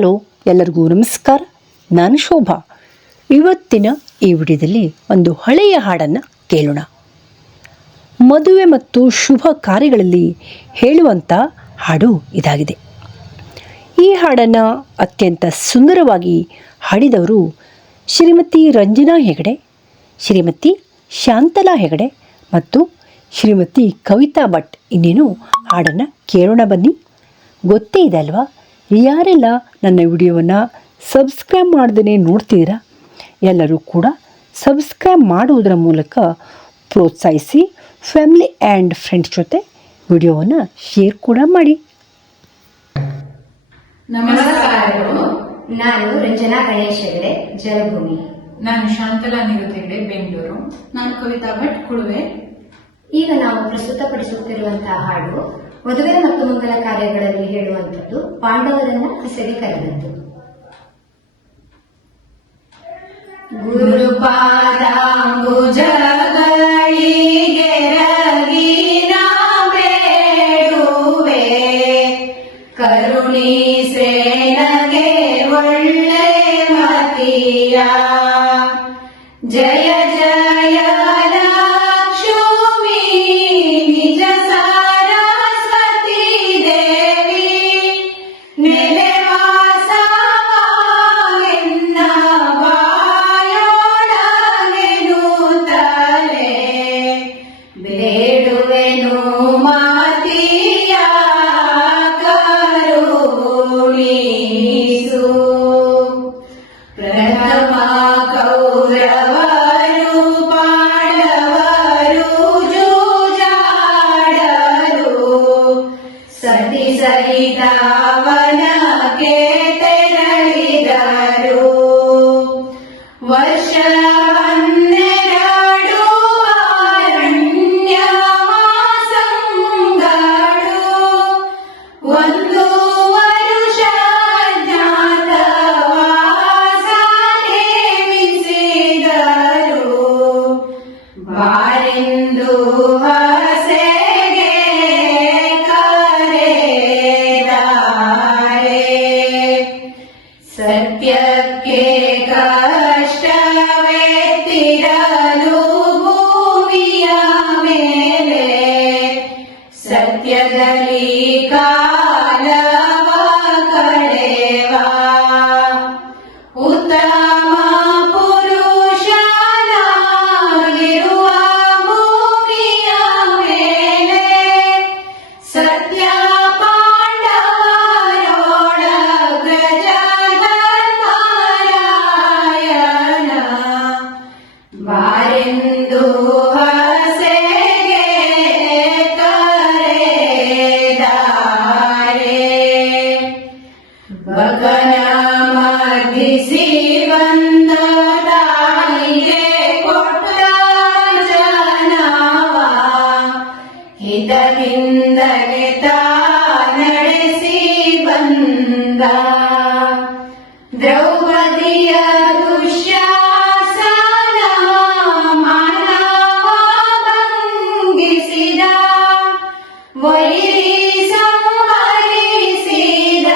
Hello, ಎಲ್ಲರಿಗೂ ನಮಸ್ಕಾರ. ನಾನು ಶೋಭಾ. ಇವತ್ತಿನ ಈ ವಿಡಿಯೋದಲ್ಲಿ ಒಂದು ಹಳೆಯ ಹಾಡನ್ನು ಕೇಳೋಣ. ಮದುವೆ ಮತ್ತು ಶುಭ ಕಾರ್ಯಗಳಲ್ಲಿ ಹೇಳುವಂಥ ಹಾಡು ಇದಾಗಿದೆ. ಈ ಹಾಡನ್ನು ಅತ್ಯಂತ ಸುಂದರವಾಗಿ ಹಾಡಿದವರು ಶ್ರೀಮತಿ ರಂಜನಾ ಹೆಗಡೆ, ಶ್ರೀಮತಿ ಶಾಂತಲಾ ಹೆಗಡೆ ಮತ್ತು ಶ್ರೀಮತಿ ಕವಿತಾ ಭಟ್. ಇನ್ನೇನು ಹಾಡನ್ನು ಕೇಳೋಣ ಬನ್ನಿ. ಗೊತ್ತೇ ಇದೆ ಅಲ್ವಾ, ಯಾರೆಲ್ಲ ನನ್ನ ವಿಡಿಯೋವನ್ನು ಸಬ್ಸ್ಕ್ರೈಬ್ ಮಾಡ್ದೇ ನೋಡ್ತೀರಾ ಎಲ್ಲರೂ ಕೂಡ ಸಬ್ಸ್ಕ್ರೈಬ್ ಮಾಡುವುದರ ಮೂಲಕ ಪ್ರೋತ್ಸಾಹಿಸಿ. ಫ್ಯಾಮಿಲಿ ಆ್ಯಂಡ್ ಫ್ರೆಂಡ್ಸ್ ಜೊತೆ ವಿಡಿಯೋವನ್ನು ಶೇರ್ ಕೂಡ ಮಾಡಿ. ನಮಸ್ಕಾರಗಳು. ನಾನು ರಂಜನಾ ಗಣೇಶ್ ಹೆಗಡೆ, ಜಲಭೂಮಿ. ನಾನು ಶಾಂತಲಾ ಹೆಗಡೆ, ಬೆಂಗಳೂರು. ನಾನು ಕವಿತಾ ಭಟ್, ಕುಳುವೆ. ಈಗ ನಾವು ಪ್ರಸ್ತುತಪಡಿಸುತ್ತಿರುವಂತಹ ಹಾಡು ಮದುವೆ ಮತ್ತು ಮಂಗಲ ಕಾರ್ಯಗಳಲ್ಲಿ ಹೇಳುವಂಥದ್ದು, ಪಾಂಡವರನ್ನ ಹಸೆಗೆ ಕರೆದದ್ದು. ಗುರುಪಾದಾಂಬುಜಗಳಿಗೆ ರಗಿನ ಬೇಡುವೆ, ಕರುಣಿಸೆ ನಗೆ ಒಳ್ಳೆ ಮತಿಯ. ಜಯ ಜಯ ಲಕ್ಷ್ಮೀ ನಿಜ ಸರಸ್ವತಿ ದೇವಿ, ನೆಲೆವಾಸವೆನ್ನ ಬಾಯೊಳಗೆನುತ್ತಲೇ ಬೇಡುವೆನು ಮಾತಿಯ ಕರುಣಿಸು. ಪ್ರಥಮ ಕೌರವರು ಪಾಂಡವರು ಜೂಜಾಡರು, ಸತಿ ಸಹಿತ ವನಕ್ಕೆ ತೆರಳಿದರು. ವರ್ಷ 12 ಅರಣ್ಯವಾಸಗಳು, 1 ವರುಷ ಜ್ಞಾತವಾಸ ನೇಮಿಸಿದರು. ಬಾರೆಂದು ಹಸೆಗೆ ಕರೆದಾರೆ, ಸತ್ಯಕ್ಕೆ ಕಷ್ಟವೆತ್ತಿರಲು ಭೂಮಿಯ ಮೇಲೆ, ಸತ್ಯದಲ್ಲಿ ಕಾಲವ ಕಳೆವ. ಉತ್ತಮ ಪುರುಷನಾಗಿರುವ ಭೂಮಿಯ ಮೇಲೆ, ಸತ್ಯ ಪಾಂಡವರೊಳಗ್ರಜ ಧರ್ಮರಾಯಣ. ಬಾರೆಂದು ಹಸೆಗೆ ಕರೆದಾರೆ, ಭಗನ ಮರ್ದಿಸಿ ಬಂದ ತಾಯಿಗೆ ಕೊಟ್ಟ ಜನವ, ಹಿತದಿಂದಲೇ ತಾ ನಡೆಸಿ ಬಂದ. ದ್ರೌಪದಿಯ ದುಶ್ಯಾಸನ ಮಾನವ ಭಂಗಿಸಿದ, ವೈರಿ ಸಂಹರಿಸಿದ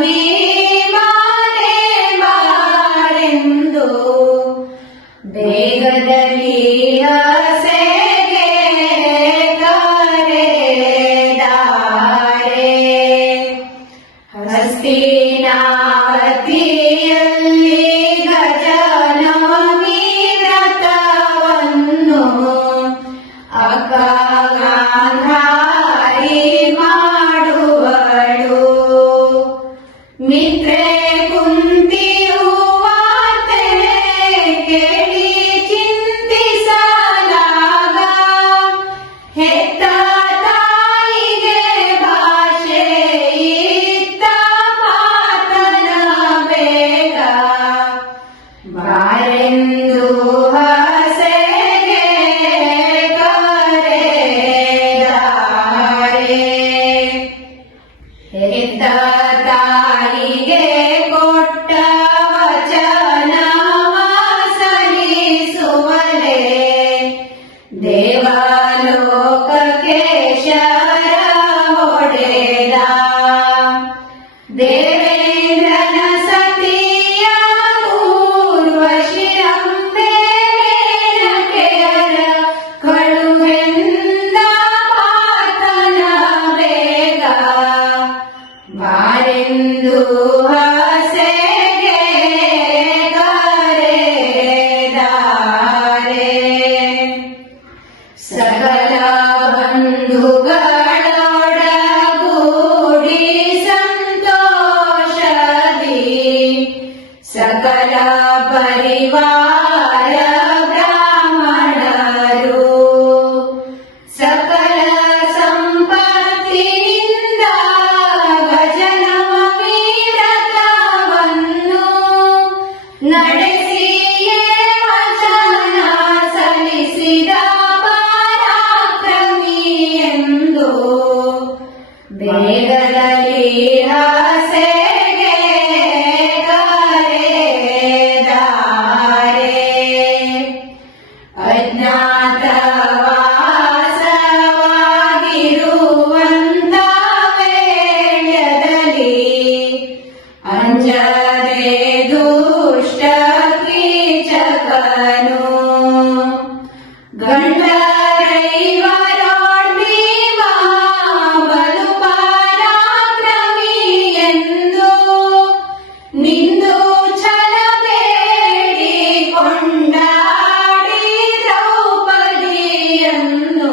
ಭೀಮನೇ ಬಾರೆಂದು ಬೇಗದಲ್ಲಿ ಹಸೆಗೆ ಕರೆದಾರೆ. ಹಸ್ತಿನಾವತಿಯಲ್ಲಿ ಗಜನವಮಿ ವ್ರತವನ್ನು ಅಕಗಾಂಧಾರಿ ಮಾಡುವಳು. ಮಿತ್ರೆ ಕುಂತಿಯು ವಾರ್ತೆ ಕೇಳಿ ಚಿಂತಿಸಲಾಗ, ಹೆತ್ತ ತಾಯಿಗೆ ಭಾಷೆ ಇತ್ತ ಮಾತನ ಬೇಗ. ಬಾರೆಂದು ಹಸೆಗೆ ಕರೆದಾರೆ, ಹೆತ್ತ ತಾಯಿಗೆ ಕೊಟ್ಟ ವಚನವ ಸಲ್ಲಿಸುವಲೆ, ದೇವಲೋಕಕ್ಕೆ ಶರ ಹೊಡೆದ. ದೇವೇಂದ್ರನ ಅಜ್ಞಾತವಾಸವಾಗಿರುವಂತ ವೇಳ್ಯದಲ್ಲಿ ಅಂಜದೆ ದುಷ್ಟ ಕೀಚಕನು ಗಂಡರೈವರೋಳ್ ಭೀಮಾ ಬಲು ಪರಾಕ್ರಮಿ ಎಂದು ನಿಂದು ಛಲಬೇಡಿ ಕೊಂಡಾಡಿ ದ್ರೌಪದಿಯನ್ನು